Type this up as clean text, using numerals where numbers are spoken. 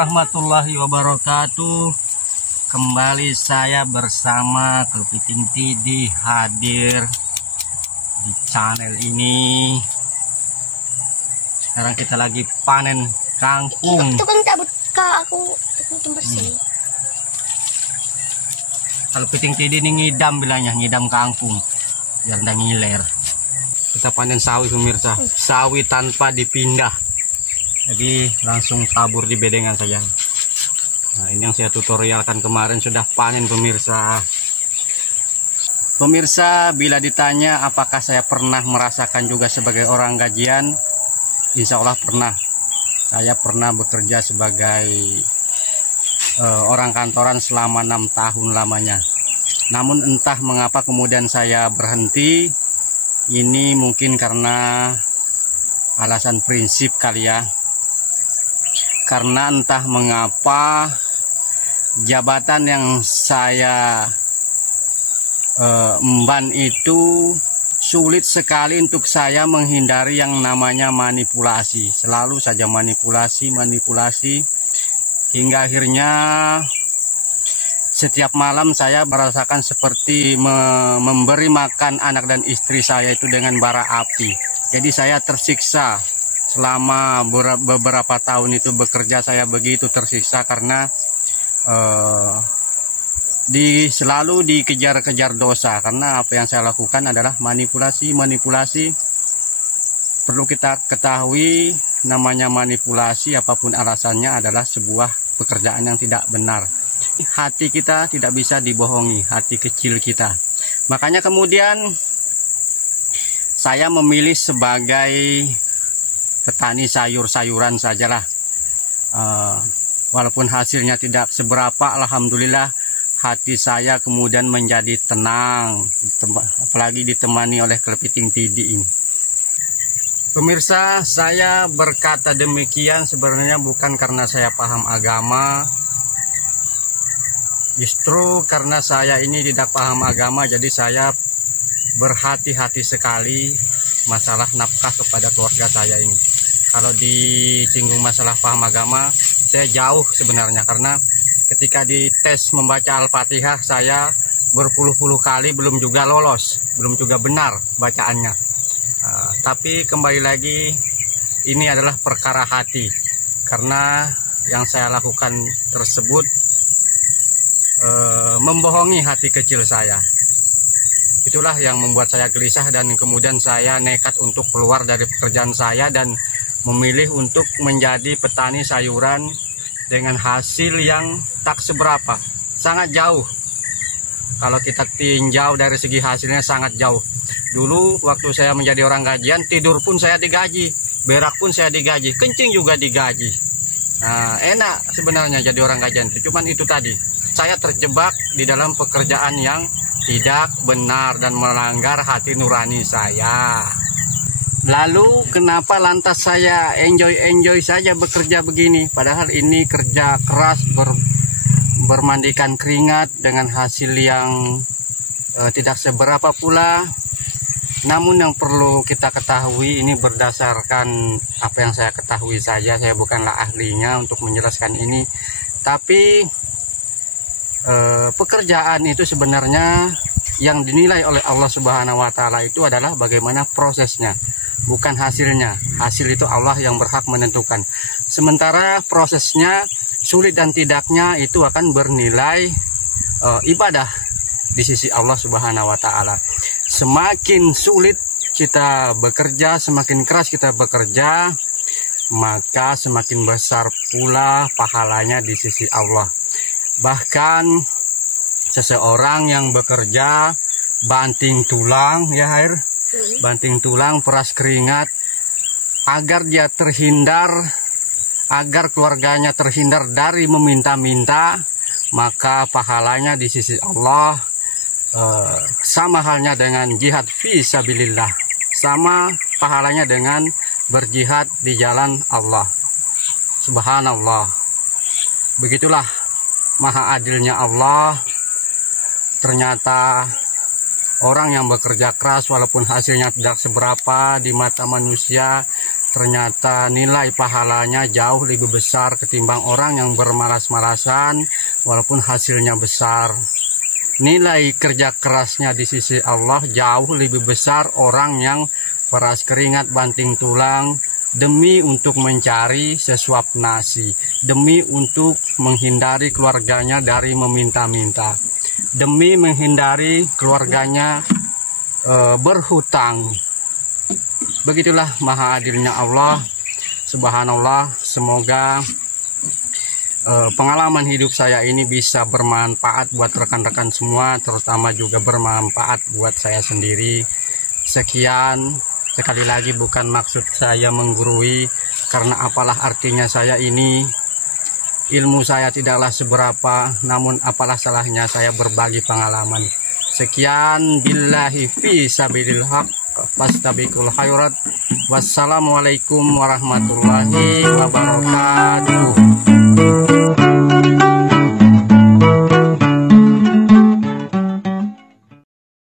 warahmatullahi wabarakatuh. Kembali saya bersama Kepiting Tidi hadir di channel ini. Sekarang kita lagi panen kangkung. Tukang cabut kak, aku bersih. Kalau Kepiting Tidi ini ngidam bilangnya, ngidam kangkung biar nggak ngiler. Kita panen sawi pemirsa, sawi tanpa dipindah. Jadi langsung tabur di bedengan saja. Nah, ini yang saya tutorialkan kemarin sudah panen pemirsa. Pemirsa, bila ditanya apakah saya pernah merasakan juga sebagai orang gajian, insya Allah pernah. Saya pernah bekerja sebagai orang kantoran selama 6 tahun lamanya. Namun entah mengapa kemudian saya berhenti. Ini mungkin karena alasan prinsip kali ya. Karena entah mengapa jabatan yang saya emban itu sulit sekali untuk saya menghindari yang namanya manipulasi. Selalu saja manipulasi hingga akhirnya setiap malam saya merasakan seperti memberi makan anak dan istri saya itu dengan bara api. Jadi saya tersiksa. Selama beberapa tahun itu bekerja saya begitu tersiksa karena selalu dikejar-kejar dosa. Karena apa yang saya lakukan adalah manipulasi. Perlu kita ketahui namanya manipulasi apapun alasannya adalah sebuah pekerjaan yang tidak benar. Hati kita tidak bisa dibohongi, hati kecil kita. Makanya kemudian saya memilih sebagai petani sayur-sayuran sajalah. Walaupun hasilnya tidak seberapa, alhamdulillah hati saya kemudian menjadi tenang, apalagi ditemani oleh Kepiting Tidi ini. Pemirsa, saya berkata demikian sebenarnya bukan karena saya paham agama. Justru karena saya ini tidak paham agama, jadi saya berhati-hati sekali masalah nafkah kepada keluarga saya ini. Kalau disinggung masalah paham agama, saya jauh sebenarnya, karena ketika dites membaca Al-Fatihah saya berpuluh-puluh kali belum juga lolos, belum juga benar bacaannya. Tapi kembali lagi ini adalah perkara hati, karena yang saya lakukan tersebut membohongi hati kecil saya. Itulah yang membuat saya gelisah dan kemudian saya nekat untuk keluar dari pekerjaan saya dan memilih untuk menjadi petani sayuran dengan hasil yang tak seberapa, sangat jauh. Kalau kita tinjau dari segi hasilnya sangat jauh. Dulu waktu saya menjadi orang gajian, tidur pun saya digaji, berak pun saya digaji, kencing juga digaji. Nah, enak sebenarnya jadi orang gajian itu, cuman itu tadi. Saya terjebak di dalam pekerjaan yang tidak benar dan melanggar hati nurani saya. Lalu kenapa lantas saya enjoy saja bekerja begini? Padahal ini kerja keras, bermandikan keringat dengan hasil yang tidak seberapa pula. Namun yang perlu kita ketahui ini berdasarkan apa yang saya ketahui saja. Saya bukanlah ahlinya untuk menjelaskan ini. Tapi pekerjaan itu sebenarnya yang dinilai oleh Allah Subhanahu wa Ta'ala itu adalah bagaimana prosesnya, bukan hasilnya. Hasil itu Allah yang berhak menentukan. Sementara prosesnya sulit dan tidaknya itu akan bernilai ibadah di sisi Allah Subhanahu wa Ta'ala. Semakin sulit kita bekerja, semakin keras kita bekerja, maka semakin besar pula pahalanya di sisi Allah. Bahkan seseorang yang bekerja banting tulang banting tulang, peras keringat agar dia terhindar, agar keluarganya terhindar dari meminta-minta, maka pahalanya di sisi Allah sama halnya dengan jihad fi sabilillah, sama pahalanya dengan berjihad di jalan Allah. Subhanallah. Begitulah maha adilnya Allah. Ternyata orang yang bekerja keras walaupun hasilnya tidak seberapa di mata manusia, ternyata nilai pahalanya jauh lebih besar ketimbang orang yang bermalas-malasan walaupun hasilnya besar. Nilai kerja kerasnya di sisi Allah jauh lebih besar orang yang peras keringat banting tulang demi untuk mencari sesuap nasi, demi untuk menghindari keluarganya dari meminta-minta, demi menghindari keluarganya berhutang. Begitulah maha adilnya Allah. Subhanallah, semoga pengalaman hidup saya ini bisa bermanfaat buat rekan-rekan semua, terutama juga bermanfaat buat saya sendiri. Sekian, sekali lagi bukan maksud saya menggurui, karena apalah artinya saya ini, ilmu saya tidaklah seberapa, namun apalah salahnya saya berbagi pengalaman. Sekian, billahi fi sabilil haq, fastabiqul khairat. Wassalamualaikum warahmatullahi wabarakatuh.